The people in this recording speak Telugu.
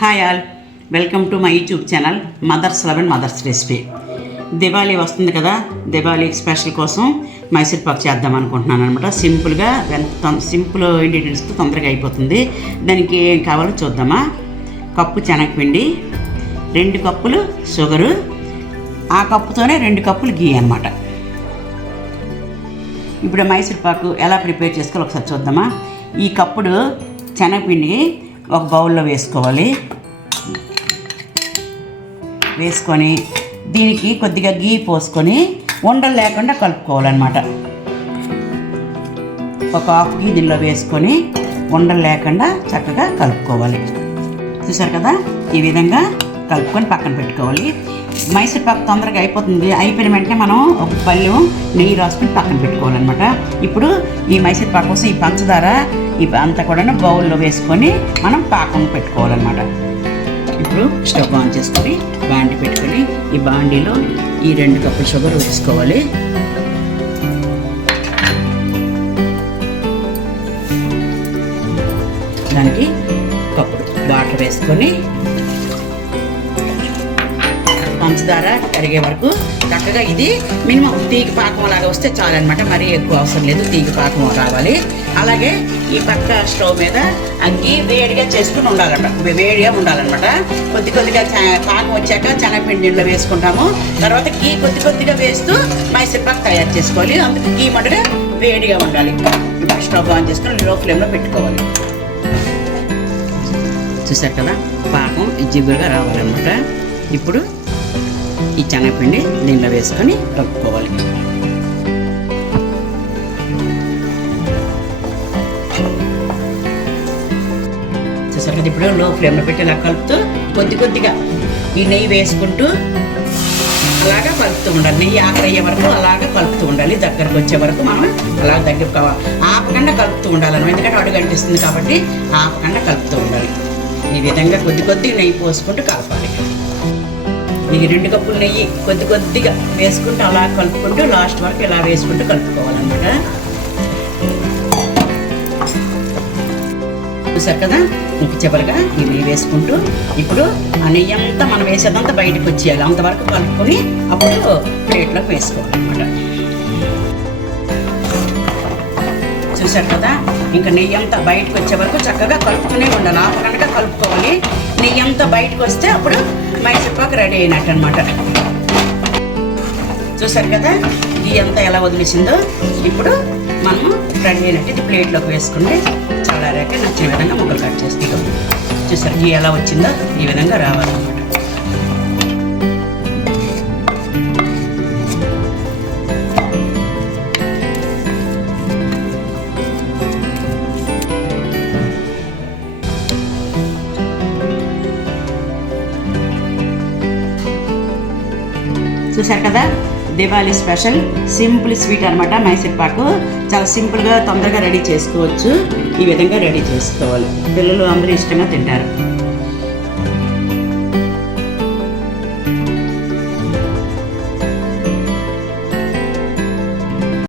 Hi all welcome to my YouTube channel mother's love and mother's recipe Diwali వస్తుంది కదా దివాళీ స్పెషల్ కోసం మైసూర్ పాక్ చేద్దాం అనుకుంటున్నాను అనమాట సింపుల్గా ఎంత సింపుల్ ఇంగ్రీడియంట్స్తో తొందరగా అయిపోతుంది. దానికి ఏం కావాలో చూద్దామా? కప్పు శనగపిండి రెండు కప్పులు షుగరు ఆ కప్పుతోనే రెండు కప్పులు గీ అనమాట ఇప్పుడు మైసూర్ పాకు ఎలా ప్రిపేర్ చేసుకోవాలో ఒకసారి చూద్దామా? ఈ కప్పుడు శనగపిండి ఒక బౌల్లో వేసుకోవాలి. వేసుకొని దీనికి కొద్దిగా గీ పోసుకొని ఉండలు లేకుండా కలుపుకోవాలన్నమాట. ఒక హాఫ్ గీ దీనిలో వేసుకొని ఉండలు లేకుండా చక్కగా కలుపుకోవాలి. చూసారు కదా? ఈ విధంగా కలుపుకొని పక్కన పెట్టుకోవాలి. మైసూర్ పాకు తొందరగా అయిపోతుంది. అయిపోయిన వెంటనే మనం ఒక పళ్ళు నెయ్యి రాసుకొని పక్కన పెట్టుకోవాలన్నమాట. ఇప్పుడు ఈ మైసూర్ పాకు కోసం ఈ పంచదార అంతా కూడా బౌల్లో వేసుకొని మనం పాకం పెట్టుకోవాలన్నమాట. ఇప్పుడు స్టవ్ ఆన్ చేసుకొని బాండి పెట్టుకొని ఈ బాండీలో ఈ రెండు కప్పుల షుగర్ వేసుకోవాలి. దానికి కప్పుడు వాటర్ వేసుకొని పంచదార కరిగే వరకు. చక్కగా ఇది మినిమం తీగి పాకం లాగా వస్తే చాలన్నమాట. మరీ ఎక్కువ అవసరం లేదు తీగి పాకం రావాలి. అలాగే ఈ పక్క స్టవ్ మీద అగ్గి వేడిగా చేసుకుని ఉండాలన్నమాట. వేడిగా ఉండాలన్నమాట. కొద్ది కొద్దిగా చ- పాకం వచ్చాక శనగపిండిలో వేసుకుంటాము. తర్వాత గీ కొద్ది కొద్దిగా వేస్తూ మైసూర్ తయారు చేసుకోవాలి. అందుకు గీ మటుగా వేడిగా ఉండాలి. స్టవ్ ఆన్ చేసుకొని లో ఫ్లేమ్లో పెట్టుకోవాలి. చూసారు కదా? పాకం జిగురుగా రావాలన్నమాట. ఇప్పుడు ఈ శనగపిండి దీంట్లో వేసుకొని కలుపుకోవాలి. చూసారు ఇప్పుడు లో ఫ్లేమ్లో పెట్టి ఇలా కలుపుతూ కొద్ది కొద్దిగా ఈ నెయ్యి వేసుకుంటూ అలాగా కలుపుతూ ఉండాలి. నెయ్యి ఆకలి అయ్యే వరకు అలాగా కలుపుతూ ఉండాలి. దగ్గరకు వచ్చే వరకు మనం అలా దగ్గర ఆపకుండా కలుపుతూ ఉండాలి. ఎందుకంటే అడుగు అంటిస్తుంది కాబట్టి ఆపకుండా కలుపుతూ ఉండాలి. ఈ విధంగా కొద్ది కొద్ది నెయ్యి పోసుకుంటూ కలపాలి. ఈ రెండు కప్పులు నెయ్యి కొద్ది కొద్దిగా వేసుకుంటూ అలా కలుపుకుంటూ లాస్ట్ వరకు ఇలా వేసుకుంటూ కలుపుకోవాలన్నమాట. చూసారు కదా? ఇంక చివరిగా ఇవి వేసుకుంటూ ఇప్పుడు ఆ నెయ్యి అంతా మనం వేసేదంతా బయటకు వచ్చేయాలి. అంతవరకు కలుపుకొని అప్పుడు ప్లేట్లోకి వేసుకోవాలన్నమాట. చూశారు కదా? ఇంకా నెయ్యి అంతా బయటకు వచ్చే వరకు చక్కగా కలుపుతూనే ఉండాలి. ఆపకుండా కలుపుకోవాలి. నెయ్యి అంతా బయటకు వస్తే అప్పుడు మైసూర్పాకు రెడీ అయినట్టు అనమాట చూశారు కదా? గీ అంతా ఎలా వదిలేసిందో? ఇప్పుడు మనము రెడీ అయినట్టు ఇది ప్లేట్లోకి వేసుకుంటే చల్లారాక నచ్చిన విధంగా ముక్కలు కట్ చేసుకుంటాం. చూసారు గీ ఎలా వచ్చిందో? ఈ విధంగా రావాలన్నమాట చూసారు కదా? దివాళీ స్పెషల్. సింపుల్ స్వీట్ అనమాట మైసూర్పాకు చాలా సింపుల్గా తొందరగా రెడీ చేసుకోవచ్చు. ఈ విధంగా రెడీ చేసుకోవాలి. పిల్లలు అందరూ ఇష్టంగా తింటారు.